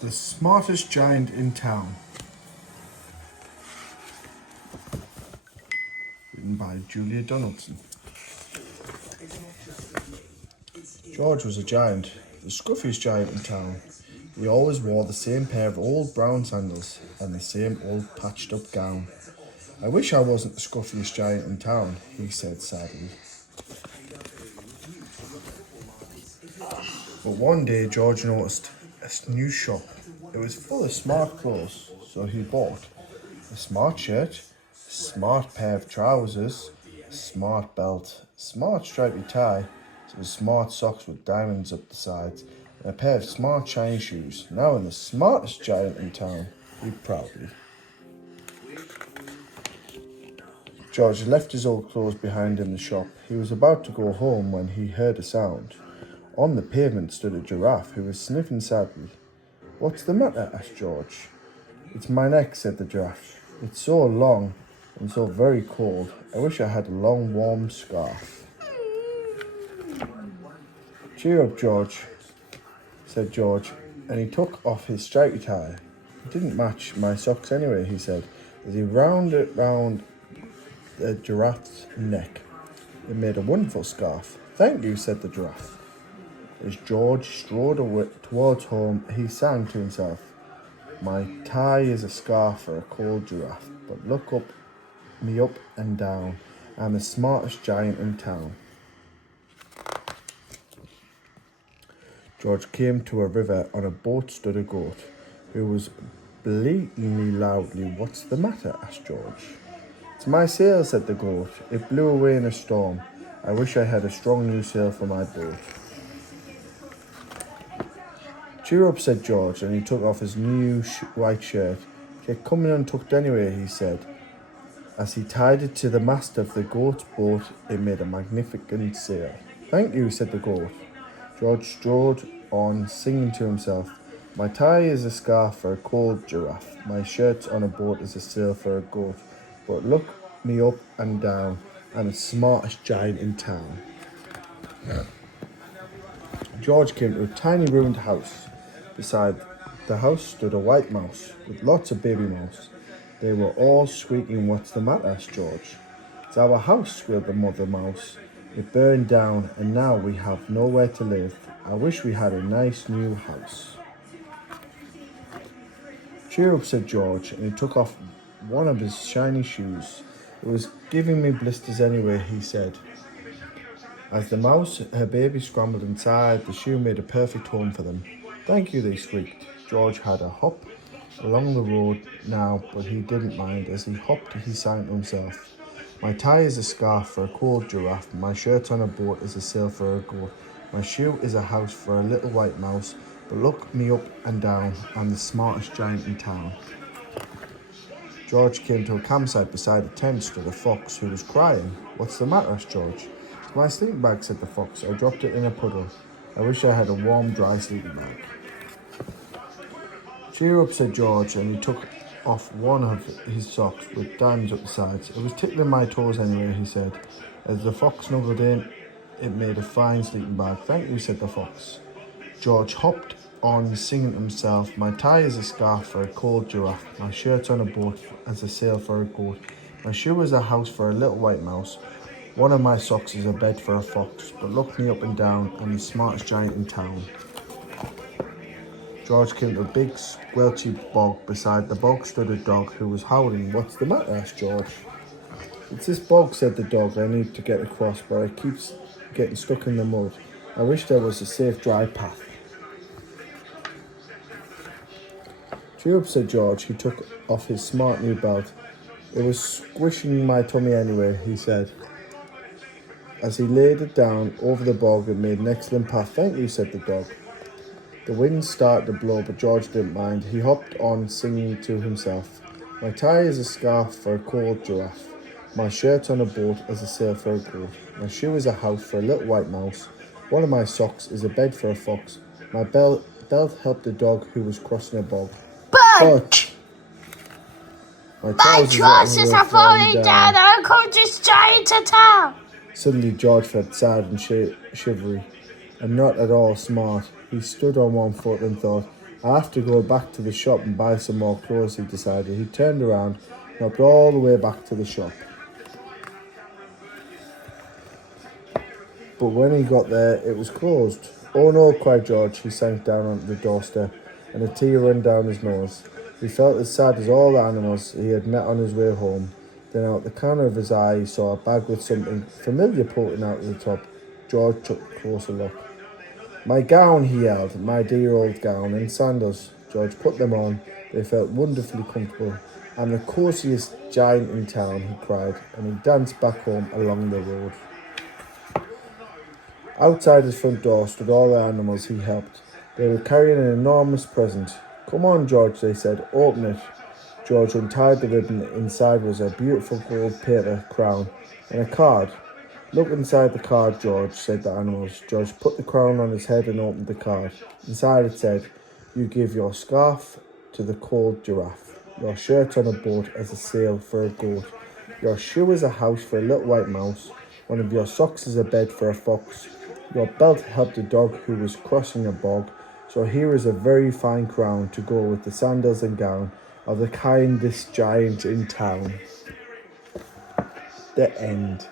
The smartest giant in town. Written by Julia Donaldson. George was a giant, the scruffiest giant in town. He always wore the same pair of old brown sandals and the same old patched up gown. I wish I wasn't the scruffiest giant in town, he said sadly. But one day George noticed a new shop. It was full of smart clothes, so he bought a smart shirt, a smart pair of trousers, a smart belt, a smart stripy tie, some smart socks with diamonds up the sides, and a pair of smart shiny shoes. Now I'm the smartest giant in town, he proudly. George left his old clothes behind in the shop. He was about to go home when he heard a sound. On the pavement stood a giraffe who was sniffing sadly. "What's the matter?" asked George. "It's my neck," said the giraffe. "It's so long and so very cold. I wish I had a long warm scarf." "Cheer up, George," said George, and he took off his stripy tie. "It didn't match my socks anyway," he said, as he wound it round the giraffe's neck. It made a wonderful scarf. "Thank you," said the giraffe. As George strode away towards home, he sang to himself, "My tie is a scarf for a cold giraffe, but look up, me up and down. I'm the smartest giant in town." George came to a river. On a boat stood a goat, who was bleating loudly. "What's the matter?" asked George. "It's my sail," said the goat. "It blew away in a storm. I wish I had a strong new sail for my boat." "Cheer up," said George, and he took off his new white shirt. "Get coming untucked anyway," he said. As he tied it to the mast of the goat's boat, it made a magnificent sail. "Thank you," said the goat. George strode on, singing to himself, "My tie is a scarf for a cold giraffe. My shirt on a boat is a sail for a goat. But look me up and down. I'm the smartest giant in town." George came to a tiny ruined house. Beside the house stood a white mouse with lots of baby mice. They were all squeaking. "What's the matter?" asked George. "It's our house," squealed the mother mouse. "It burned down and now we have nowhere to live. I wish we had a nice new house." "Cheer up," said George, and he took off one of his shiny shoes. "It was giving me blisters anyway," he said. As the mouse and her baby scrambled inside, the shoe made a perfect home for them. "Thank you," they squeaked. George had a hop along the road now, but he didn't mind. As he hopped, he sang to himself, "My tie is a scarf for a cold giraffe. My shirt on a boat is a sail for a goat. My shoe is a house for a little white mouse. But look me up and down. I'm the smartest giant in town." George came to a campsite. Beside a tent stood a fox who was crying. "What's the matter?" asked George. "It's my sleeping bag," said the fox. "I dropped it in a puddle. I wish I had a warm, dry sleeping bag." "Cheer up," said George, and he took off one of his socks with diamonds up the sides. "It was tickling my toes anyway," he said. As the fox snuggled in, it made a fine sleeping bag. "Thank you," said the fox. George hopped on, singing to himself, "My tie is a scarf for a cold giraffe. My shirt on a boat as a sail for a goat. My shoe is a house for a little white mouse. One of my socks is a bed for a fox. But look me up and down. I'm the smartest giant in town." George came to a big squelchy bog. Beside the bog stood a dog who was howling. "What's the matter?" asked George. "It's this bog," said the dog. "I need to get across, but I keep getting stuck in the mud. I wish there was a safe, dry path." "Cheer up," said George. He took off his smart new belt. "It was squishing my tummy anyway," he said. As he laid it down over the bog, it made an excellent path. "Thank you," said the dog. The wind started to blow, but George didn't mind. He hopped on, singing to himself, "My tie is a scarf for a cold giraffe. My shirt on a boat is a sail for a goat. My shoe is a house for a little white mouse. One of my socks is a bed for a fox. My belt helped a dog who was crossing a bog. But my trousers are falling down. How come this giant to town?" Suddenly George felt sad and shivery, and not at all smart. He stood on one foot and thought, I have to go back to the shop and buy some more clothes, he decided. He turned around and walked all the way back to the shop. But when he got there, it was closed. "Oh no," cried George. He sank down onto the doorstep, and a tear ran down his nose. He felt as sad as all the animals he had met on his way home. Then out the corner of his eye, he saw a bag with something familiar poking out of the top. George took a closer look. "My gown," he yelled, "my dear old gown and sandals." George put them on. They felt wonderfully comfortable. "I'm the cosiest giant in town," he cried, and he danced back home along the road. Outside his front door stood all the animals he helped. They were carrying an enormous present. "Come on, George," they said. "Open it." George untied the ribbon. Inside was a beautiful gold paper crown and a card. "Look inside the card, George," said the animals. George put the crown on his head and opened the card. Inside it said, "You give your scarf to the cold giraffe, your shirt on a boat as a sail for a goat, your shoe is a house for a little white mouse, one of your socks is a bed for a fox, your belt helped a dog who was crossing a bog, so here is a very fine crown to go with the sandals and gown of the kindest giant in town." The end.